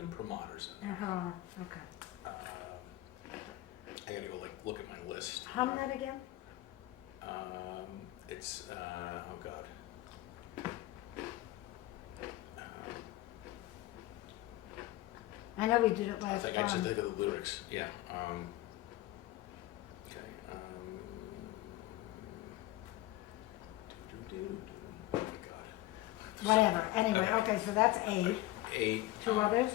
imprimaturs in there. Okay. I gotta go look at my list. Hum that again? It's oh god. I know we did it I last think I just time. think of the lyrics. Yeah. Okay. Oh my god. Whatever. Anyway, okay, so that's 8. 8. 2 others?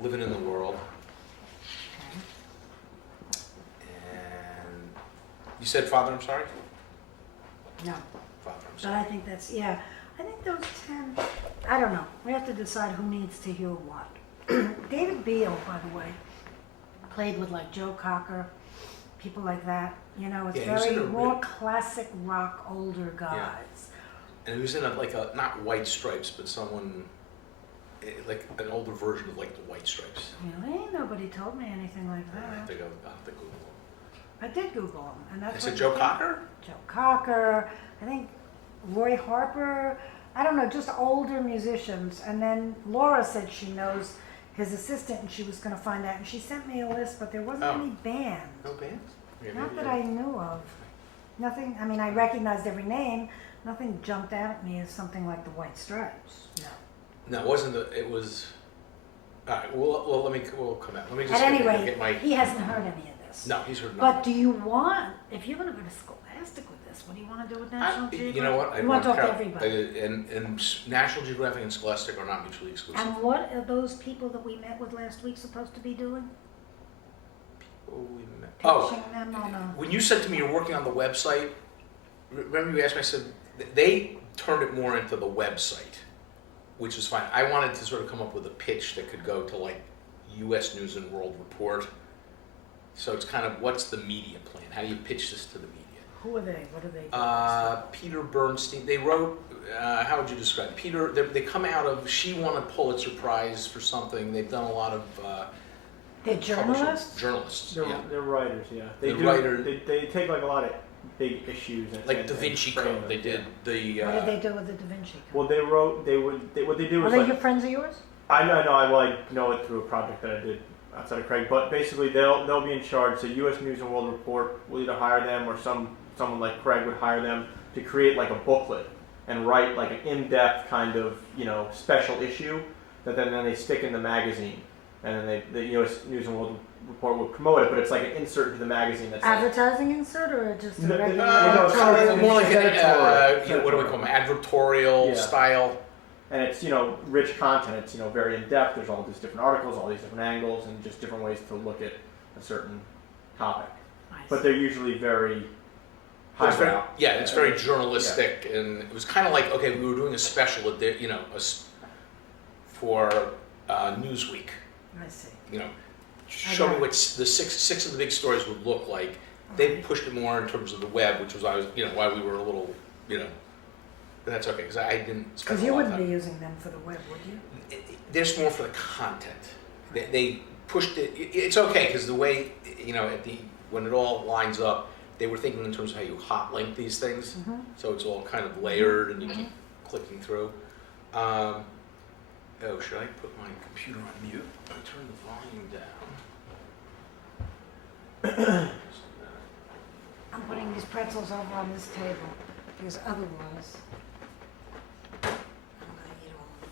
Living in the world. Okay. And you said Father, I'm sorry? No. Father, I'm But sorry. I think that's, yeah. I think those 10, I don't know. We have to decide who needs to hear what. David Beale, by the way, played with like Joe Cocker, people like that. You know, it's Yeah, he was very in a more classic rock, older guys. Yeah. And he was in not White Stripes, but someone, like an older version of like the White Stripes. Really? Nobody told me anything like I that. think I'll have to Google him. I did Google him, and that's I said what Joe came- Cocker? Joe Cocker, I think Roy Harper, I don't know, just older musicians. And then Laura said she knows his assistant and she was going to find out. And she sent me a list, but there wasn't Oh. any band. No bands? Yeah, Not maybe that I knew of. Nothing, I mean, I recognized every name. Nothing jumped out at me as something like the White Stripes. No. No, it wasn't. It was. All right. Well, we'll come out. Let me just At any rate, get my. he hasn't heard any of this. No, he's heard But nothing. do you want, if you're going to go to Scholastic with this, what do you want to do with National Geographic? You know what? You want to talk to everybody. And National Geographic and Scholastic are not mutually exclusive. And what are those people that we met with last week supposed to be doing? Pitching them on a... When you said to me you're working on the website, remember you asked me, I said, they turned it more into the website, which is fine. I wanted to sort of come up with a pitch that could go to like U.S. News and World Report. So it's kind of, what's the media plan? How do you pitch this to the media? Who are they? What do they do? Peter Bernstein, they wrote, how would you describe it? Peter, they come out of, she won a Pulitzer Prize for something. They've done a lot of They're journalists? Journalists, They're, yeah. they're writers, yeah. They take like a lot of big issues and Like Da Vinci frame Code, them, they did yeah. the... What did they do with the Da Vinci Code? Well, what they do Are is they like, your friends of yours? I know it through a project that I did outside of Craig, but basically they'll be in charge. So U.S. News and World Report will either hire them or someone like Craig would hire them to create like a booklet and write like an in-depth kind of, special issue that then they stick in the magazine. And then the U.S. News and World Report would promote it, but it's like an insert to the magazine that's Advertising insert or just a No, regular no, editorial? more like an, editorial. what do we call them, advertorial Yeah. style. And it's, rich content. It's, very in-depth. There's all these different articles, all these different angles, and just different ways to look at a certain topic. Nice. But they're usually very It's very, highbrow. yeah, it's very journalistic, and it was kind of like, okay, we were doing a special, for Newsweek. I see. Show me what the six of the big stories would look like. They pushed it more in terms of the web, which was why we were a little, but that's okay because I didn't spend Because a you lot of wouldn't time. be using them for the web, would you? There's more for the content. They pushed it. It's okay because the way when it all lines up, they were thinking in terms of how you hot link these things. Mm-hmm. So it's all kind of layered and you keep clicking through. Should I put my computer on mute? I'll turn the volume down. I'm putting these pretzels over on this table because otherwise I'm going to eat all of them.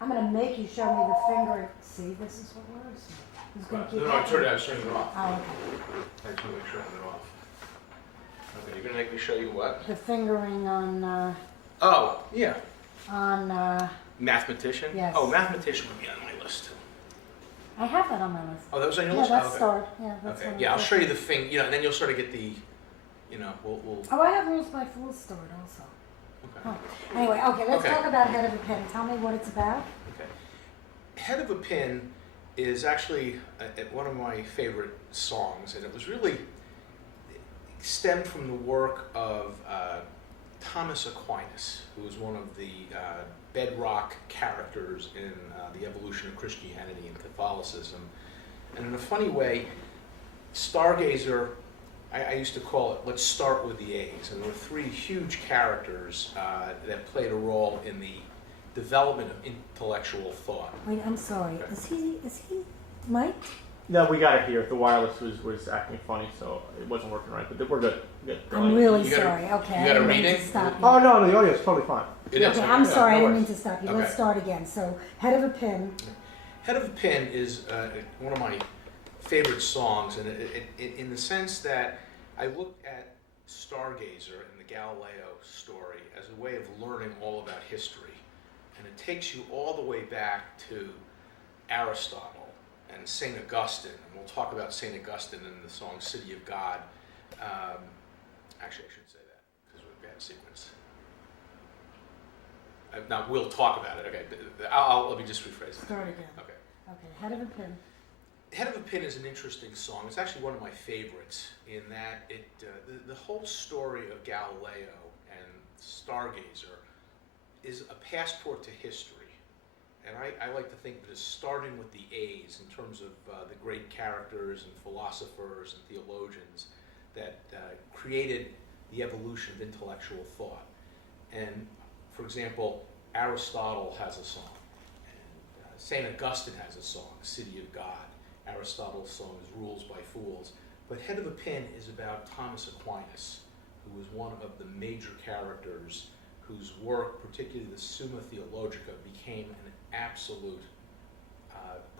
I'm going to make you show me the finger. See, this is what works. Who's going to keep I was turning it off. Oh, okay. I just want to make sure I have it off. Okay, you're gonna make me show you what? The fingering on Oh, yeah. Uh, Mathematician? Yes. Oh, mathematician would be on my list too. I have that on my list. Oh, that was on your Yeah, list? that's okay. stored. Yeah, that's Okay, on yeah, I'll the show you the thing, and then you'll sort of get the, we'll Oh, I have rules by fools stored also. okay. Oh. Anyway, okay, let's Okay. talk about Head of a Pen. Tell me what it's about. Okay. Head of a Pin is actually one of my favorite songs, and it was really stemmed from the work of Thomas Aquinas, who was one of the bedrock characters in the evolution of Christianity and Catholicism. And in a funny way, Stargazer, I used to call it, let's start with the A's. And there were three huge characters that played a role in the development of intellectual thought. Wait, I'm sorry. Okay. Is he Mike? No, we got it here. The wireless was acting funny, so it wasn't working right. But we're good. Good. I'm really You got a- sorry. Okay, you got I a didn't mean reading? to stop you. Oh no, the audio is totally fine. It is. Okay, I'm sorry. I no didn't mean worries. to stop you. Okay. Let's start again. So, Head of a Pin. Head of a Pin is one of my favorite songs, and in the sense that I look at Stargazer and the Galileo story as a way of learning all about history. And it takes you all the way back to Aristotle and St. Augustine. And we'll talk about St. Augustine in the song City of God. Actually, I shouldn't say that because we're bad sequence. Now, we'll talk about it. Okay, let me just rephrase it. Start again. Okay. Okay, Head of a Pin. Head of a Pin is an interesting song. It's actually one of my favorites in that the whole story of Galileo and Stargazer is a passport to history. And I like to think of it as starting with the A's in terms of the great characters and philosophers and theologians that created the evolution of intellectual thought. And, for example, Aristotle has a song, and St. Augustine has a song, City of God. Aristotle's song is Rules by Fools. But Head of a Pin is about Thomas Aquinas, who was one of the major characters whose work, particularly the Summa Theologica, became an absolute,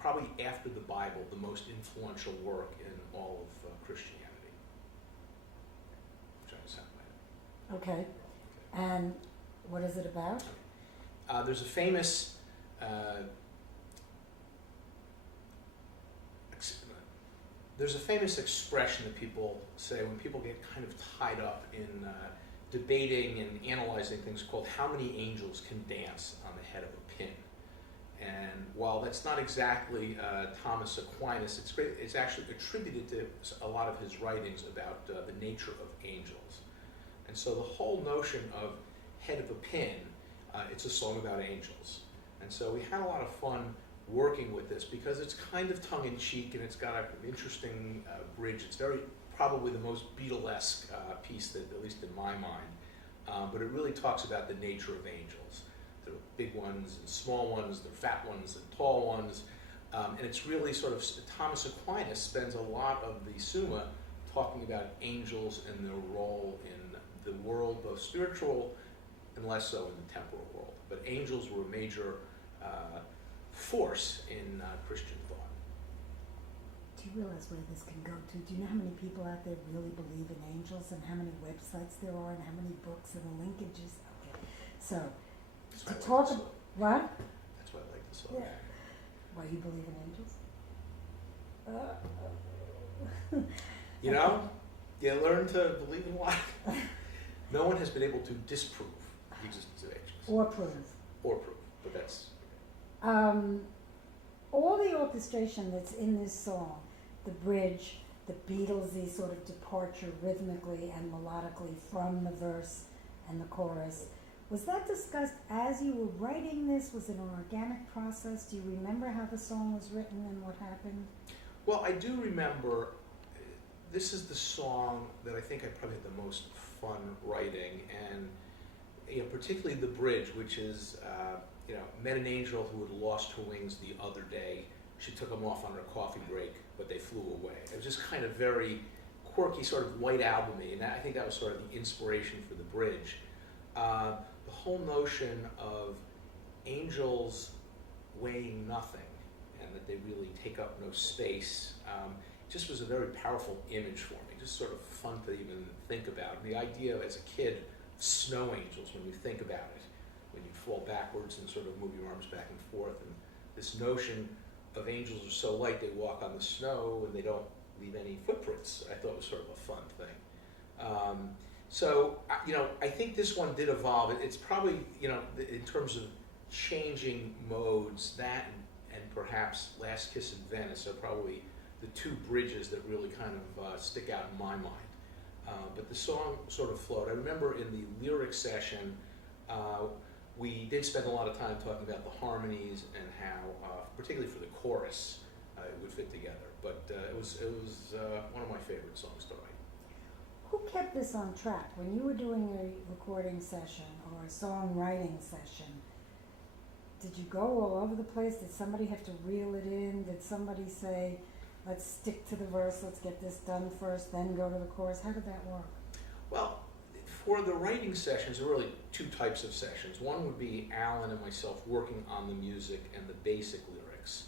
probably after the Bible, the most influential work in all of Christianity. I'm trying to sound right. Okay. And what is it about? There's a famous expression that people say when people get kind of tied up in debating and analyzing things called how many angels can dance on the head of a pin. And while that's not exactly Thomas Aquinas, it's actually attributed to a lot of his writings about the nature of angels. And so the whole notion of Head of a Pin, it's a song about angels. And so we had a lot of fun working with this because it's kind of tongue-in-cheek and it's got an interesting bridge. It's probably the most Beatlesque piece that, at least in my mind, but it really talks about the nature of angels. There are big ones and small ones, there are fat ones and tall ones, and it's really sort of, Thomas Aquinas spends a lot of the Summa talking about angels and their role in the world, both spiritual and less so in the temporal world. But angels were a major force in Christian thought. Do you realize where this can go to? Do you know how many people out there really believe in angels and how many websites there are and how many books and the linkages? Okay. So, That's to why I like talk the about, song. what? That's why I like the song. Yeah. Why you believe in angels? You know, you learn to believe in what? No one has been able to disprove the existence of angels. Or prove. Or prove, but that's... All the orchestration that's in this song, the bridge, the Beatlesy sort of departure rhythmically and melodically from the verse and the chorus, was that discussed as you were writing this? Was it an organic process? Do you remember how the song was written and what happened? Well, I do remember, this is the song that I think I probably had the most fun writing, and particularly the bridge, which is, met an angel who had lost her wings the other day. She took them off on her coffee break, but they flew away. It was just kind of very quirky, sort of white album-y, and I think that was sort of the inspiration for the bridge. The whole notion of angels weighing nothing and that they really take up no space just was a very powerful image for me, just sort of fun to even think about. And the idea as a kid of snow angels, when you think about it, when you fall backwards and sort of move your arms back and forth, and this notion of angels are so light they walk on the snow and they don't leave any footprints, I thought was sort of a fun thing. So, I think this one did evolve. It's probably, in terms of changing modes, that and perhaps Last Kiss in Venice are probably the two bridges that really kind of stick out in my mind. But the song sort of flowed. I remember in the lyric session, we did spend a lot of time talking about the harmonies and how, particularly for the chorus, it would fit together. But it was one of my favorite songs to write. Who kept this on track? When you were doing a recording session or a songwriting session, did you go all over the place? Did somebody have to reel it in? Did somebody say, let's stick to the verse, let's get this done first, then go to the chorus? How did that work? Well, for the writing sessions, there were really two types of sessions. One would be Alan and myself working on the music and the basic lyrics.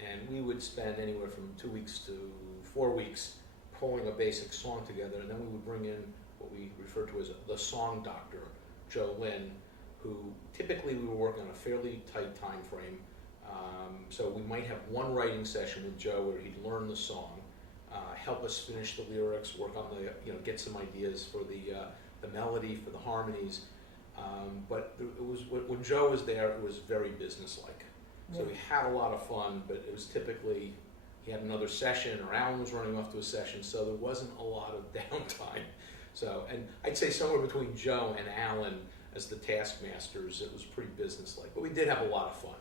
And we would spend anywhere from 2 weeks to 4 weeks pulling a basic song together, and then we would bring in what we refer to as the song doctor, Joe Lynn, who typically we were working on a fairly tight time frame. So we might have one writing session with Joe where he'd learn the song, help us finish the lyrics, work on the, get some ideas for the melody, for the harmonies. But it was, when Joe was there, it was very businesslike. So we had a lot of fun, but it was typically, he had another session, or Alan was running off to a session, so there wasn't a lot of downtime. So, and I'd say somewhere between Joe and Alan as the taskmasters, it was pretty businesslike, but we did have a lot of fun.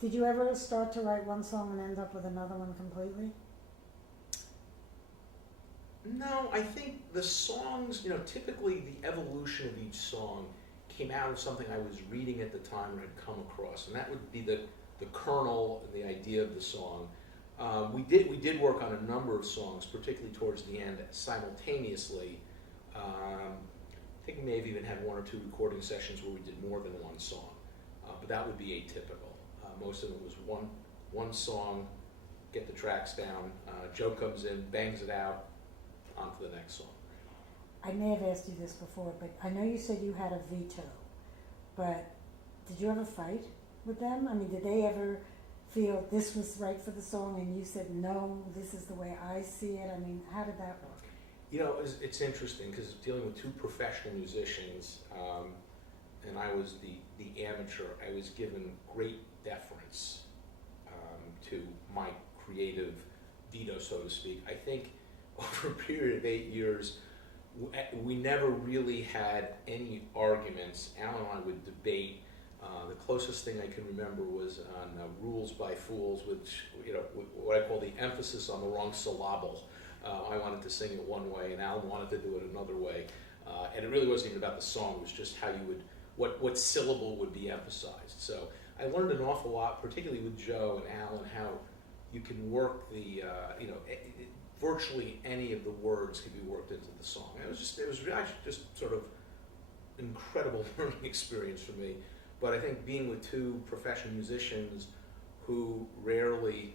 Did you ever start to write one song and end up with another one completely? No, I think the songs, typically the evolution of each song came out of something I was reading at the time or had come across, and that would be the kernel and the idea of the song. We did work on a number of songs, particularly towards the end, simultaneously. I think we may have even had 1 or 2 recording sessions where we did more than one song, but that would be atypical. Most of it was one song, get the tracks down, Joe comes in, bangs it out, on to the next song. I may have asked you this before, but I know you said you had a veto, but did you ever fight with them? I mean, did they ever feel this was right for the song and you said, no, this is the way I see it? I mean, how did that work? It's interesting because dealing with 2 professional musicians, and I was the amateur, I was given great deference to my creative veto, so to speak. I think over a period of 8 years, we never really had any arguments. Alan and I would debate. The closest thing I can remember was on Rules by Fools, which, what I call the emphasis on the wrong syllable. I wanted to sing it one way, and Alan wanted to do it another way. And it really wasn't even about the song, it was just how you would, what syllable would be emphasized. So I learned an awful lot, particularly with Joe and Alan, how you can work the, virtually any of the words can be worked into the song. It was actually just sort of incredible learning experience for me. But I think being with 2 professional musicians who rarely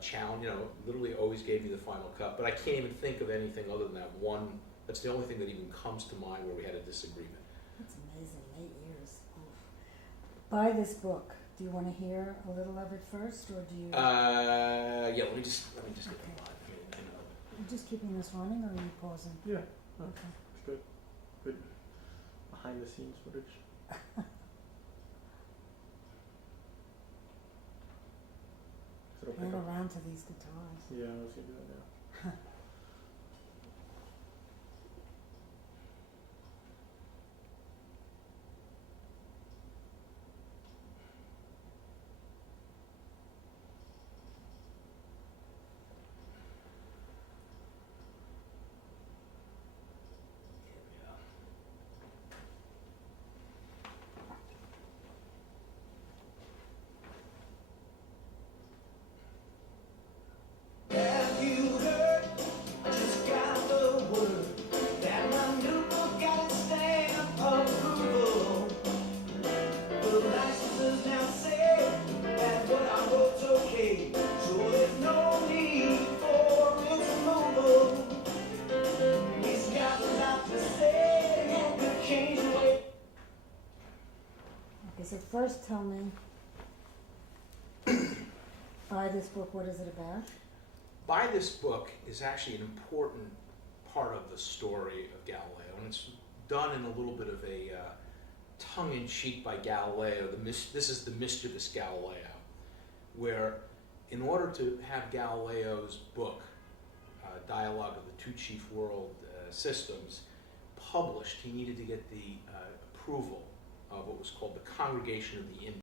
challenge, literally always gave me the final cut. But I can't even think of anything other than that one. That's the only thing that even comes to mind where we had a disagreement. That's amazing, 8 years. Oof. Buy this book. Do you want to hear a little of it first, or do you? Yeah. Let me just get the line. Are you just keeping this running, or are you pausing? Yeah, Okay. it's good. Good behind the scenes footage. So it'll Hang pick up. around to these guitars. Yeah, I was gonna do that now. Have you heard? I just got the word that my new book got its stamp of approval. The licensors now say that what I wrote's okay, so there's no need for its removal. He's got a lot to say and could change the way. Okay, so first tell me, buy this book, what is it about? By This Book is actually an important part of the story of Galileo, and it's done in a little bit of a tongue-in-cheek by Galileo. This is the mischievous Galileo, where in order to have Galileo's book, Dialogue of the Two Chief World Systems, published, he needed to get the approval of what was called the Congregation of the Indians.